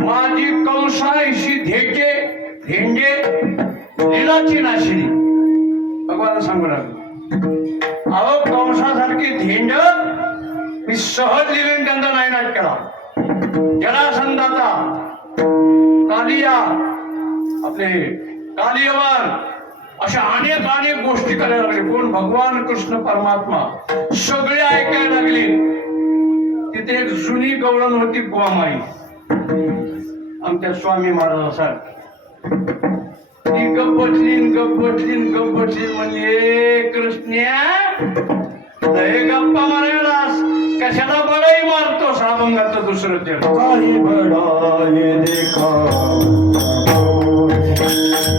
माझी कंसायशी धेके धेंगे लीलाची नाशिनी भगवान सांगू लागलो. अहो कंसासारखी धेंड मी सहज लिहिलेन त्यांचा नायनाट केला. जरासंधाचा कालिया आपले कालियवान अशा अनेक गोष्टी करायला लागले. कोण? भगवान कृष्ण परमात्मा सगळे ऐकायला लागले. तिथे एक जुनी गवळण होती बुवामाई आमच्या स्वामी महाराजांसारखी. ती गप बसली म्हणजे कृष्ण्या हे गप्पा मारायलास कशाला बडाई मारतोस? अभंगाचं दुसरं ते काही बडाई देखा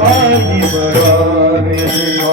काही बडाई देखा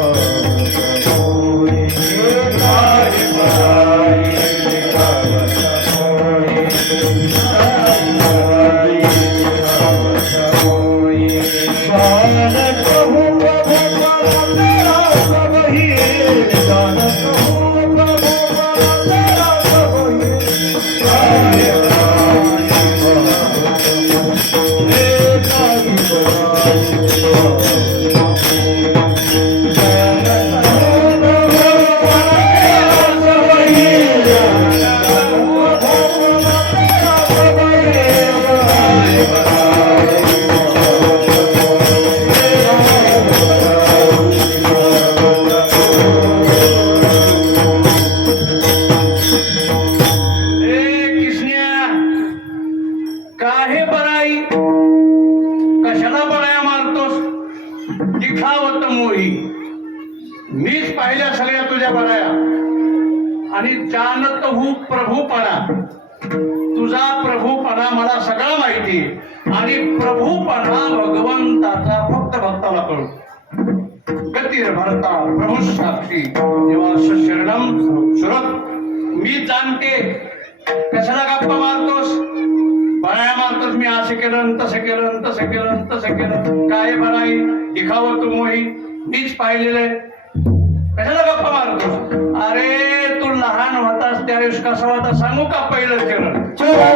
मीच पाहिल्या सगळ्या तुझ्या बराया आणि जानत हू प्रभूपणा. तुझा प्रभूपणा मला सगळा माहिती आणि प्रभूपणा भगवंताचा फक्त भक्ताला कळू. गतीर भरता प्रभू साक्षी निवास शरणम सुरत. मी जाणते कशाला गप्पा मारतोस, बराया मारतोस. मी असं केलं तसं केलं काय बराई दिखावं तू मोही. मीच पाहिलेलं कशाला गप्पा मारतोस? अरे तू लहान होतास त्यावेळेस कसा होता सांगू का? पहिलं केलं चुरा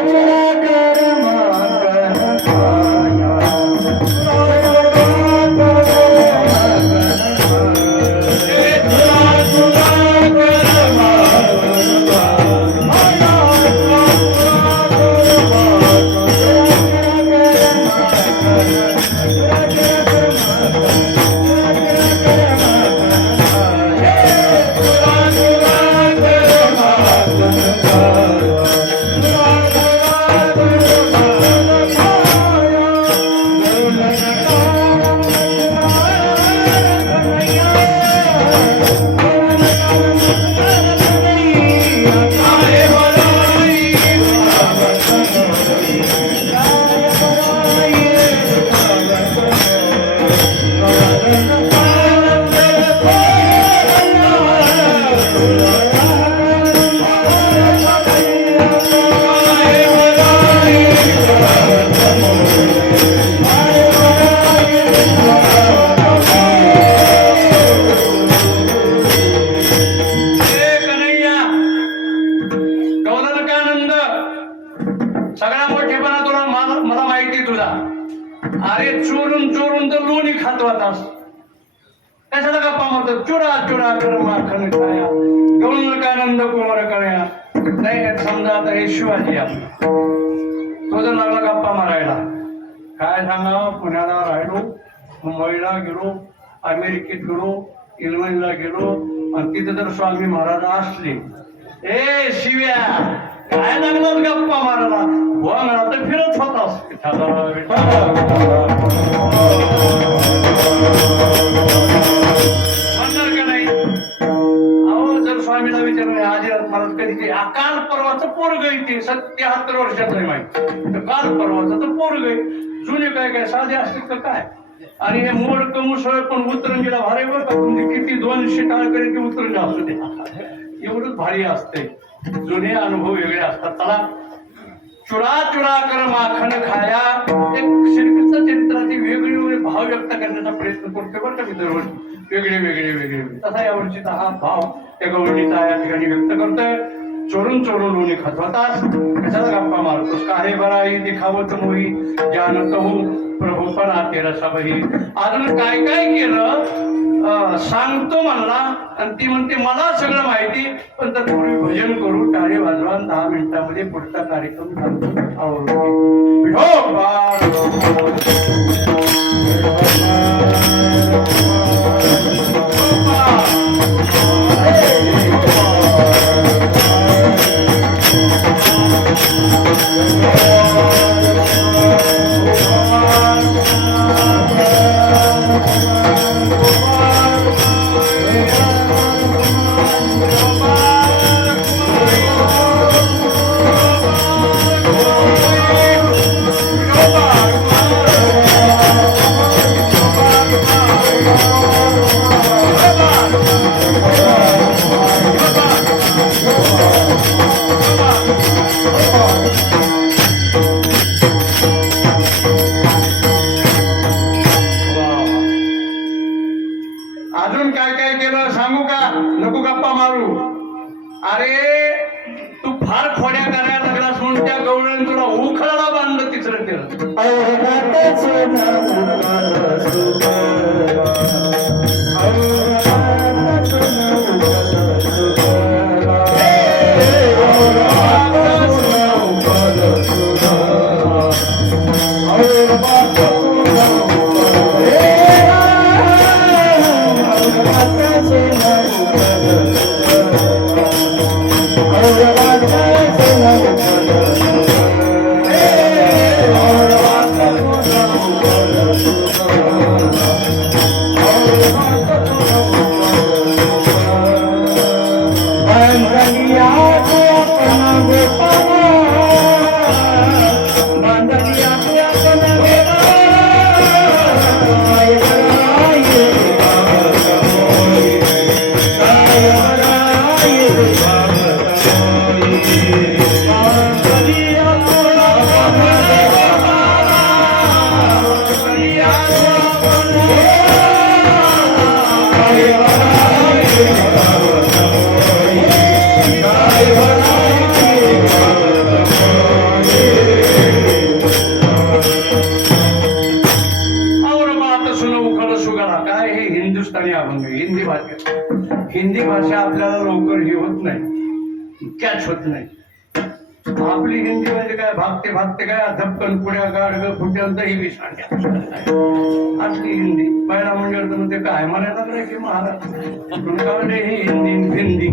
कशाला गप्पा मारतो? चुरा कर माखन खाया गौण का आनंद कुमार कळया. नाही समजा आता हे शिवाजी आपला तो जर लागला गप्पा मारायला. काय सांगा, पुण्याला राहिलो, मुंबईला गेलो, अमेरिकेत गेलो, इंग्लंडला गेलो आणि तिथे जर स्वामी महाराज असले ए शिव्या, काय लागलाच गप्पा मारायला? वांगळा तर फिरत होतास. म्हणणार का नाही? अहो जर स्वामीला विचारलं आधी महाराज कधी काल परवाचं पोरग येते 77 वर्षाचं आहे माहिती, काल परवाचं तर पोरग आहे. जुने काय साधे असतील का काय? आणि हे मोड मुसळ पण उतरंगीला भारी बरं का, तुमची किती 200 टाळकरी ती उतरंगी असू दे, एवढंच भारी असते. जुने अनुभव वेगळे असतात. चला, चुरा चुरा कर माखण खाया, एक श्रीकृष्ण चरित्राची वेगळी वेगळी भाव व्यक्त करण्याचा प्रयत्न करतो बरं का मी दरवर्षी, वेगळे वेगळे वेगळे. तसा यावर्षीचा हा भाव त्या गवळणीचा या ठिकाणी व्यक्त करतोय. चोरून चोरून लोणी खात होतास, कशाला गप्पा मारतोस? काहे बराई दिखावत मोही जानत हो प्रभू पण आते रसाबही. अजून काय काय केलं सांगतो म्हणला, आणि ती म्हणते मला सगळं माहिती, पण तत्पूर्वी भजन करू, टाळे वाजवा, 10 मिनिटांमध्ये पुढचा कार्यक्रम चालतो. अजून काय काय केलं सांगू का? नको गप्पा मारू. अरे तू फार खोड्या करायला लागलास म्हणून त्या गवळण तुला उखळाला बांधलं, तिसरं केलं. हिंदी भाषा आपल्याला लवकर ही होत नाही, कॅच होत नाही. आपली हिंदी म्हणजे काय, भागते भागते काय, धपकन पुड्या गाडग फुट्यांत ही बी सांगा आपली हिंदी. पहिला म्हणजे ते काय म्हणायला लागलं की महाराज ही हिंदी हिंदी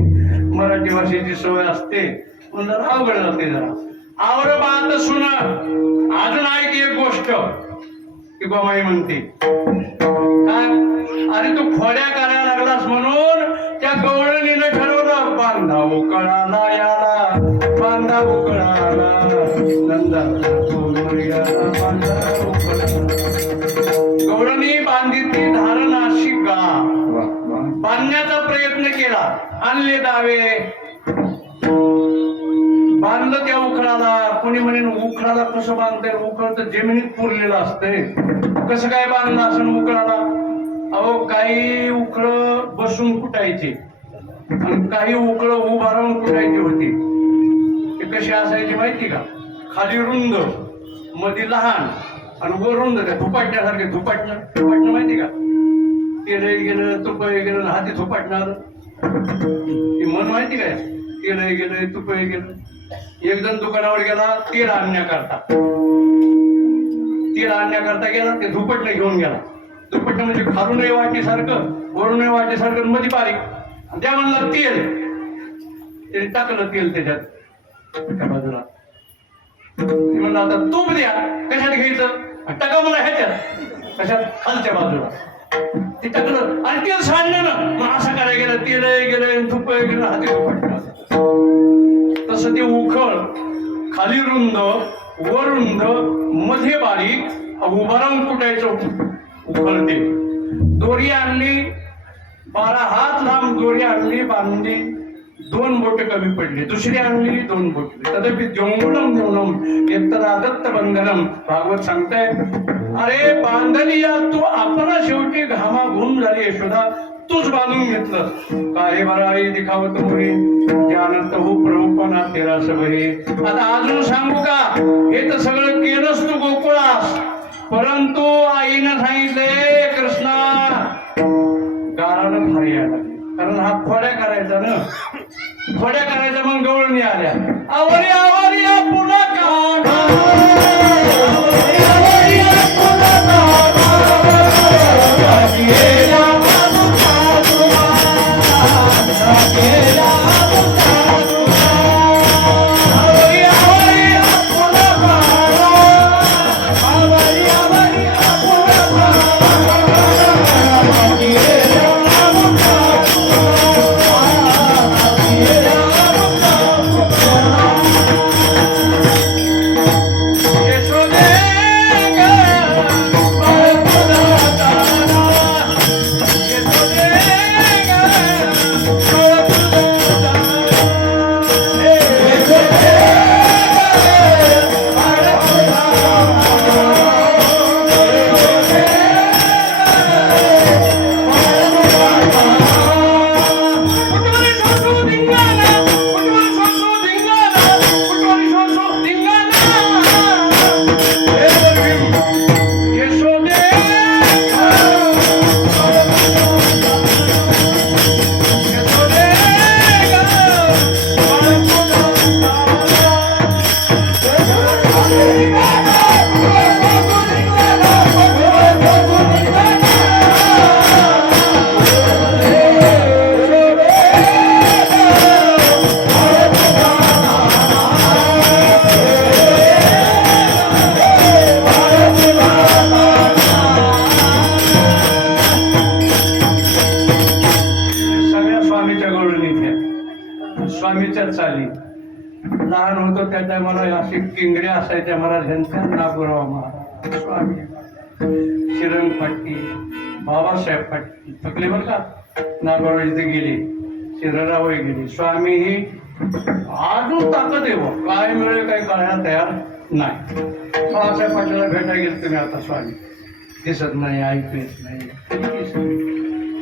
मराठी भाषेची सवय असते म्हणून जरा अवघड जाते. जरा आवर बात सुन. अजून ऐक एक गोष्ट की गोमाई म्हणते काय, अरे तू खोड्या करायला लागलास म्हणून त्या गवळणीनं ठरवलं बांधा उकळाला याला, बांधा उकळाला नंदा बांधा उकळाला. गवळणी बांधितली धारणाशी गा, बांधण्याचा प्रयत्न केला, आणले दावे, बांधलं त्या उखळाला. कोणी म्हणेन उखळाला कसं बांधतंय? उखळ तर जमिनीत पुरलेलं असतंय, कसं काय बांधलं असं उखळाला? अहो काही उखळ बसून कुटायची आणि काही उखळ उभा राहून कुटायची होती. ते कशी असायची माहिती का? खाली रुंद, मध्ये लहान आणि वर रुंद, त्या धुपाटण्यासारखे. धुपाटणं माहिती का? तेलही गेलं, तुपही गेलं, हाती धुपाटणार. ती मन माहिती काय? तेलही गेलं, तुपही गेलं. एक जण दुकानावर गेला तेल आणण्याकरता गेला, ते धुपटणं घेऊन गेला. दुपट्ट म्हणजे खालूनही वाटेसारखं, वरूनही वाटेसारखं, मध्ये बारीक. त्या म्हणला तेल. त्याने टाकलं तेल त्याच्यात एका बाजूला. ते म्हणलं आता तूप द्या, कशात घ्यायचं? टाका मला ह्याच्यात. कशात? खालच्या बाजूला. ते टाकलं आणि तेल सांडलं ना, मग असं करायला गेलं, तेल गेलं, तुप गेलं, हाती पडलं. तसं ते उखळ खाली रुंद, वर रुंद, मध्ये बारीक, उभा राहून कुटायचं उखळते. दोरी आणली, 12 हात लांब दोरी आणली, बांधली, 2 बोट कमी पडली. दुसरी आणली, 2 बोट. तदपि द्योंगुणम द्योणम एकतर आदत्त बंधनम. भागवत सांगताय, अरे बांधली या तू आपला, शेवटी घामा घुम झाली यशोदा, तूच बांधून घेतलं. काय बराई दिखावत मुळे जानत हो प्रभूपणा तेरा सबहे. आता अजून सांगू का? हे तर सगळं केलंस तू गोकुळास, परंतु आईनं सांगितलंय कृष्णा गारानं भारी यायला लागली. कारण हा खोड्या करायचा ना, खोड्या करायचा. मग गवळणी आल्या, आवरी आवरी पुन्हा स्वामीच्या चाली. लहान होतो त्या टायमाला अशी किंगड्या असायच्या महाराजांच्या, नागोराव महाराज, स्वामी, शिरण फाटकी, बाबासाहेब फाटकी, थकले बरं का. नागोराव इथे गेले, शिरराव गेले. स्वामी ही अजून ताकद आहे, काय मिळेल काही कळायला तयार नाही. बाबासाहेब पाटीलला भेटायला गेले तुम्ही आता, स्वामी दिसत नाही, ऐकू येत नाही.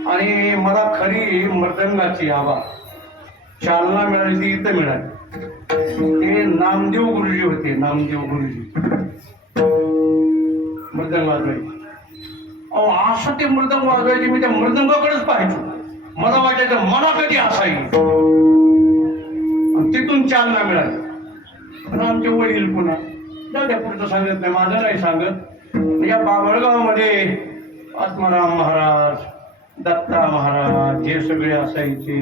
आणि मला खरी मृदंगाची आवाज चालना मिळाली ती इथं मिळाली. ते नामदेव गुरुजी होते, नामदेव गुरुजी मृदंग वाजवायचे. अहो असं ते मृदंग वाजवायचे, मी त्या मृदंगाकडेच पाहायचो. मला वाटायचं मला कधी असाई. तिथून चालना मिळाली. पण आमचे वडील पुन्हा त्या पुढचं सांगत नाही, माझं नाही सांगत. या बाभळगावमध्ये आत्माराम महाराज, दत्ता महाराज हे सगळे असायचे.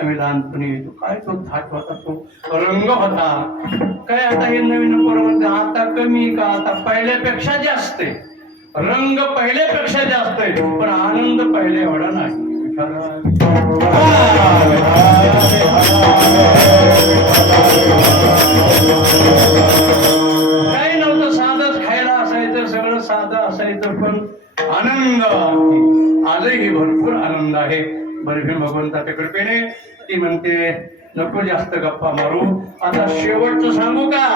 आम्ही लहानपणी येतो, काय तो थाट होता, तो रंग होता. काय आता हे नवीन पोरं आता कमी का, आता पहिल्यापेक्षा जास्त आहे. रंग पहिल्यापेक्षा जास्त आहे, पण आनंद पहिले एवढा नाही. काही नव्हतं, साधंच खायला असायचं, सगळं साधं असायचं, पण आनंद आजही भरपूर आनंद आहे. बर्फी भगवंताच्या कृपेने. ती म्हणते नको जास्त गप्पा मारू, आता शेवटचं सांगू का?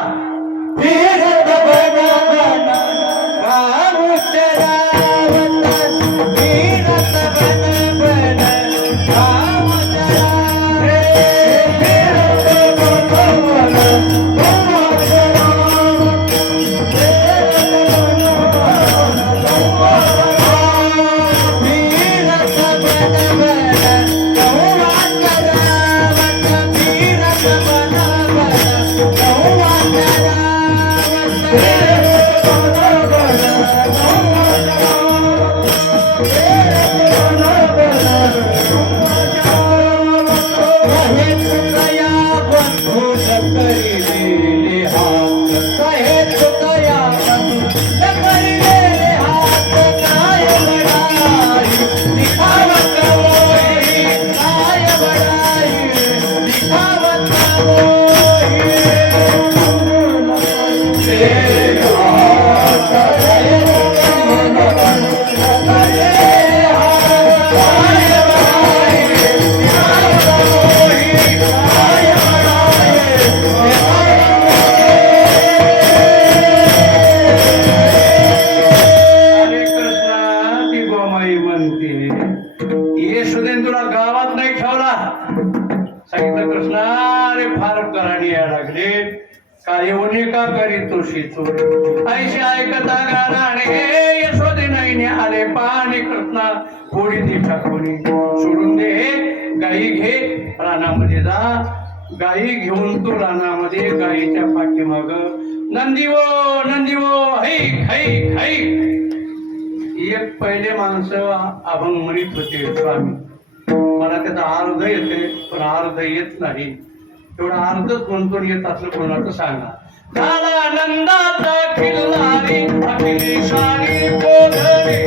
लागले काय होणे का करी तोशी चोर ऐशी ऐकता गाणे यशोदे नाही आले पाणी कृष्णा थोडी ती टाकून सोडून दे गाई घे रानामध्ये जा गाई घेऊन तू रानामध्ये गाईच्या पाठीमाग नंदीवो हैक हैक हैक एक पहिले माणसं अभंग म्हणत होते स्वामी मला त्याचा अर्ध येते पण अर्ध येत नाही तेवढा अर्धच म्हणतो येत असं कोणाचं सांगा झाला नंदाचा किल्लारी अखिली सारी गोधडी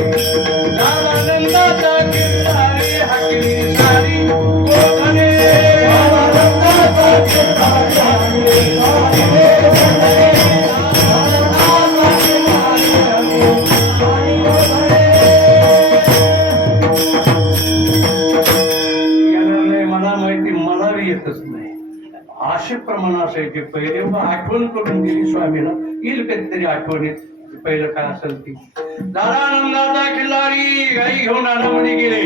झाला नंदाचा किल्लारी अखिली सारी गोधडी झाला नंदाचा किल्लारी मला माहिती मला येतच नाही असे प्रमाण असायचे पहिले आठवण करून दिली स्वामीला येईल कधीतरी आठवणीत पहिलं काय असेल ती झाला नंदाचा किल्लारी गाई घेऊन रानामध्ये गेले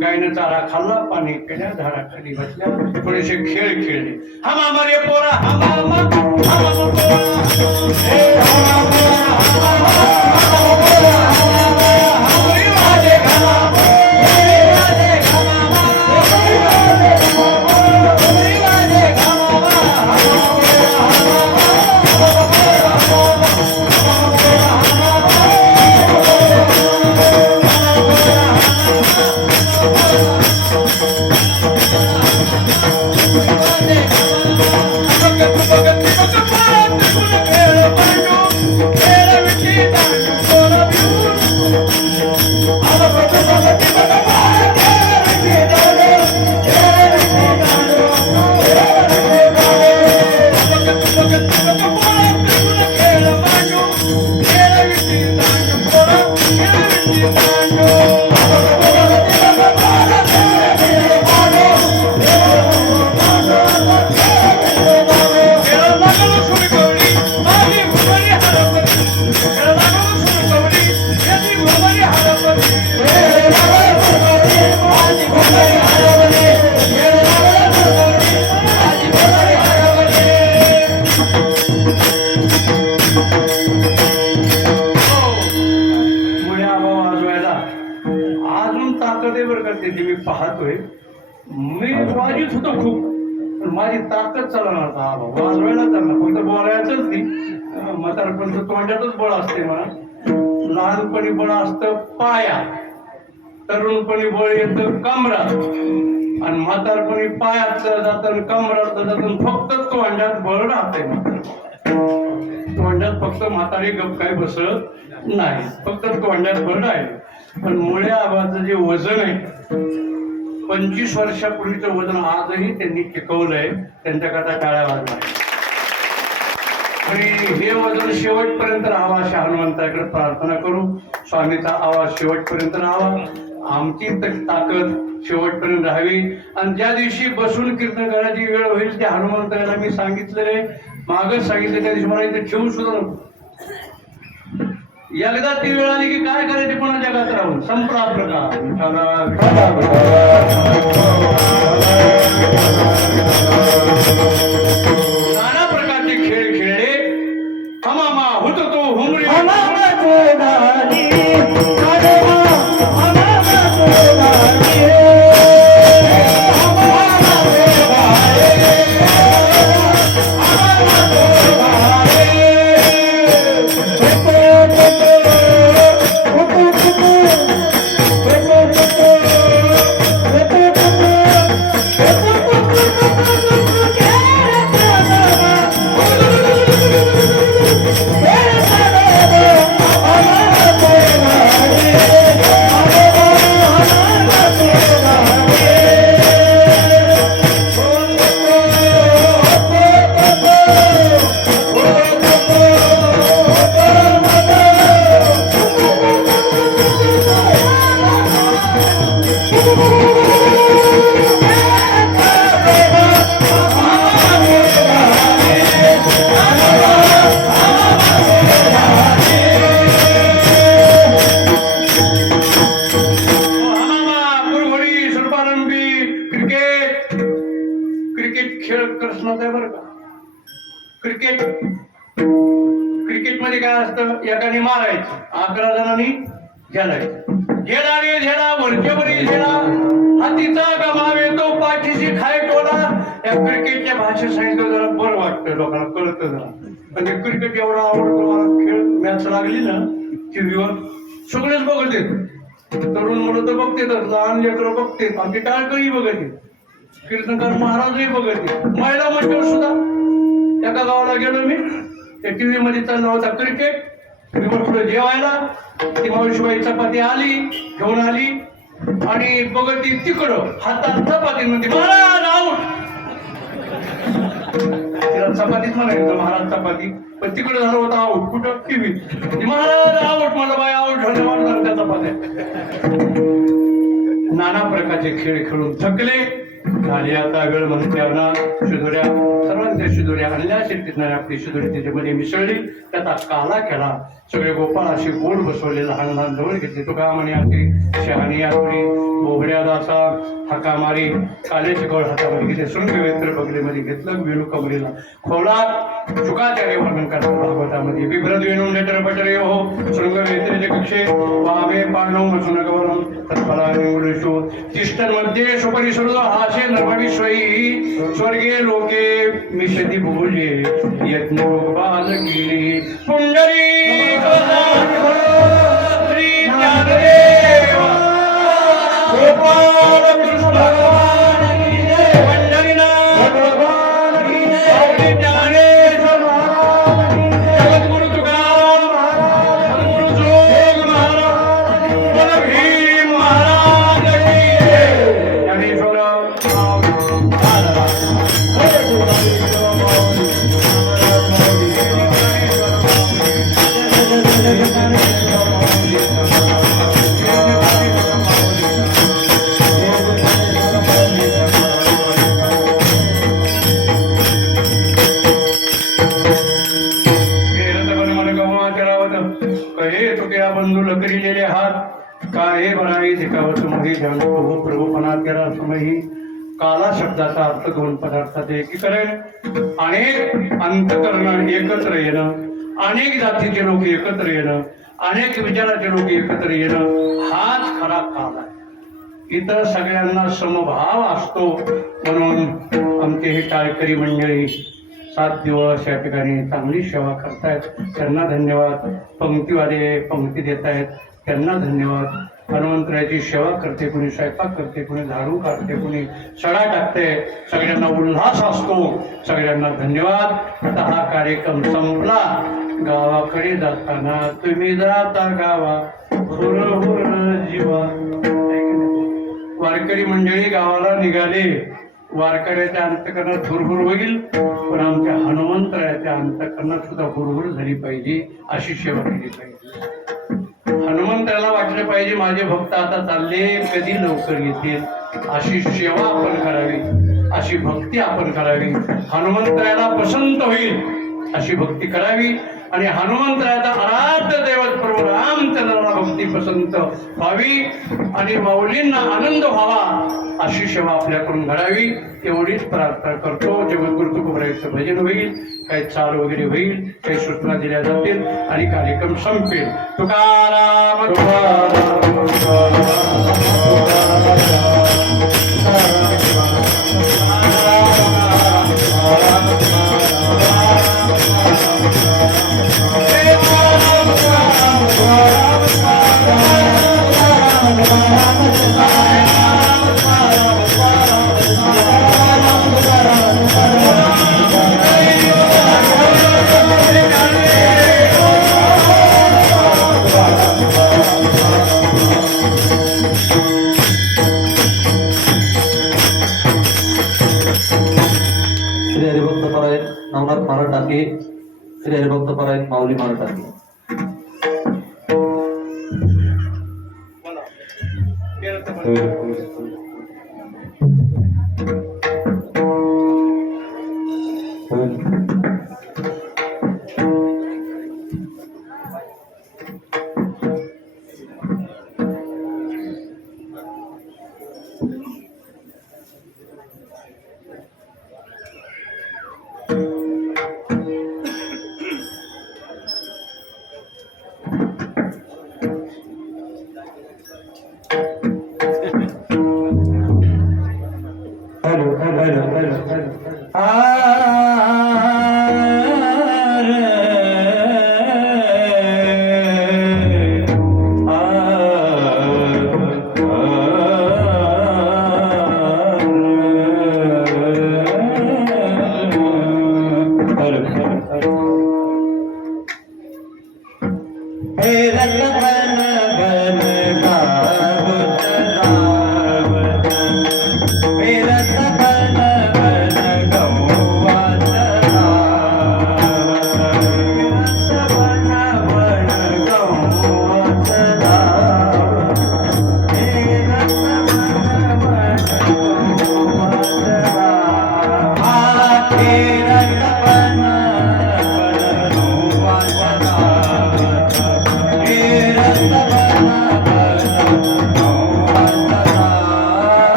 गायनं चारा खाल्ला पाणी केल्या झाडाखाली बसल्या थोडेसे खेळ खेळले हमामा रे पोरा हमामा मी पाहतोय मी वाजीत होतो खूप पण माझी ताकद चालणार वाजवायला चालणार फक्त बोलायचंच नाही म्हातारपण तोंडातच बळ असते मला लहानपणी बळ असतं पाया तरुणपणी बळ येतं कमरात आणि म्हातारपणी पायात जातं कमरात जातं फक्त तोंडात बळ राहते तोंडात फक्त म्हातारी गप काय बसत नाही फक्त तोंडात बळ राहील पण मुळे आबाचं जे वजन आहे 25 वर्षापूर्वीचं वजन आजही त्यांनी टिकवलंय त्यांच्याकरता टाळ्या वाजवा आणि हे वजन शेवटपर्यंत राहावा अशा हनुमंताकडे प्रार्थना करू स्वामीचा आवाज शेवटपर्यंत राहावा आमची ताकद शेवटपर्यंत राहावी आणि ज्या दिवशी बसून कीर्तन करायची वेळ होईल त्या हनुमंताला मी सांगितलेले मागच सांगितले त्या दिवशी मला इथे ठेवून सुद्धा नको एकदा ती वेळ आली की काय करायचे पुन्हा जगात राहून संपला प्रकार नाना प्रकारचे खेळ खेळले हमामा होतो तो हुमरी Yeah. क्रिकेटमध्ये काय असतं, एकाने मारायचं, 11 जणांनी झेलायचं. झेलाने झेला वरचेवरी झेला, हातीचा गमावे तो पाठीशी खाय टोला. या क्रिकेटच्या भाषेत सांगितलं जरा बरं वाटतं, लोकांना कळतं जरा. पण ते क्रिकेट एवढा आवडतो मला, खेळ मॅच लागली ना टीव्हीवर सगळेच बघत येत. तरुण मुलं तर बघते, लहान लेकरं बघते, आमची टाळकळी बघते, कीर्तनकार महाराजही बघते, महिला मंडळ सुद्धा. एका गावाला गेलो मी, त्या टीव्ही मध्ये चालला होता क्रिकेट. मी पुढे जेवायला, ती मावशीबाई चपाती आली घेऊन आली आणि बघत ती तिकडं हातात चपाती म्हणते, महाराज आऊट. तिला चपातीच म्हणायचं, महाराज चपाती, पण तिकडे झालं होतं आऊट. कुठं टीव्ही, महाराज आऊट. मला बाई आऊट झाले म्हणणार त्या चपात्या. नाना प्रकारचे खेळ खेळून थकले झाले. आता वेळ म्हणत्यांना शिदोऱ्या, सर्वांच्या शिदोऱ्या आणल्या. शेतीतून आपली शिदोरी त्याच्यामध्ये मिसळली, त्याचा काला केला. सगळे गोपाळ अशी गोड बसवले, लहान लहान जवळ घेतले. तुका म्हणे अशी शहाणी आठवणी, बोबड्या दासा हाका मारी, काल्याचे गळ हातामध्ये घेतले, शृंगवेत्र बगलेमध्ये घेतलं, वेणू कमरेला खोलात. चुकाचार्य वर्णन करतात भागवतामध्ये, बिभ्रद वेणू नेटर पटरे हो शृंगवेत्रेचे कक्षे वामे पांडव मसुनगवरम तत्फलाने मुलेषु तिष्ठन मध्ये सुपरिसृत हासे नर्मविश्वई स्वर्गे लोके मिषति भोजे यज्ञ बाल केली पुंडरी श्री ज्ञानदेव गोपाल कृष्ण भगवान की जय. पंढरीनाथ भगवान की जय. ज्ञानेश्वर महाराज की जय. जगद्गुरु तुकाराम महाराज, सद्गुरु जोग महाराज, बोल भीम महाराज की जय. ज्ञानेश्वर बंधू लकरीलेले हात काय बनावी दिखावत मध्ये जाणतो प्रभूपणा केला समही. काला शब्दाचा अर्थ दोन पदार्थाचे एकीकरण. अनेक अंतकरण एकत्र येणं, अनेक जातीचे लोक एकत्र येणं, अनेक विचाराचे लोक एकत्र येणं, हाच खरा काल आहे. इतर सगळ्यांना समभाव असतो. म्हणून आमचे हे टाळकरी मंडळी 7 दिवस या ठिकाणी चांगली सेवा करतायत, त्यांना धन्यवाद. पंक्तीवाले पंक्ती देत आहेत, त्यांना धन्यवाद. हनुमंतरायाची सेवा करते, कुणी स्वयंपाक करते, कुणी झाडू काढते, कुणी सडा टाकते. सगळ्यांना उल्हास असतो, सगळ्यांना धन्यवाद. आता हा कार्यक्रम संपला. गावाकडे जाताना तुम्ही जाता गावा हुर जीवा. वारकरी मंडळी गावाला निघाले. वारकऱ्याच्या अंतकरणात हुरहुर होईल, पण आमच्या हनुमंतरायाच्या अंतकरणात सुद्धा हुरहुर झाली पाहिजे, अशी सेवा केली पाहिजे. हनुमंतराला वाटलं पाहिजे माझे भक्त आता चालले, कधी लवकर येतील. अशी सेवा आपण करावी, अशी भक्ती आपण करावी. हनुमंतरायाला पसंत होईल अशी भक्ती करावी. आणि हनुमंतरायाचा आराध्य दैवत प्रभू रामचंद्राला भक्ती पसंत व्हावी आणि माऊलींना आनंद व्हावा अशी सेवा आपल्याकडून घडावी, एवढीच प्रार्थना करतो. जगद्गुरु तुकोबरायांचं भजन होईल, काही चाल वगैरे होईल, काही सूचना दिल्या जातील आणि कार्यक्रम संपेल. तुकाराम तुकाराम नवनाथ महाराज टाके, श्री हरिभक्त परायण माऊली महाराज टाके.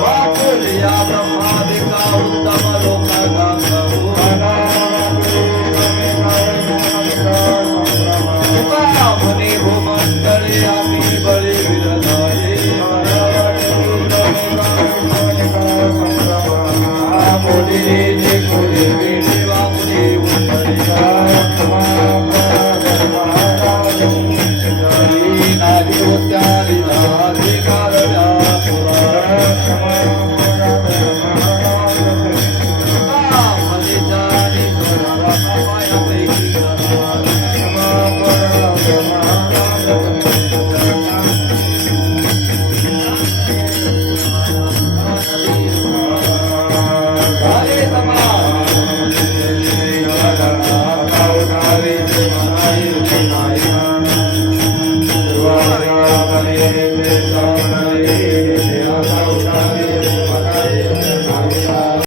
वाचल्या ब्रह्मादिका उत्तम लोक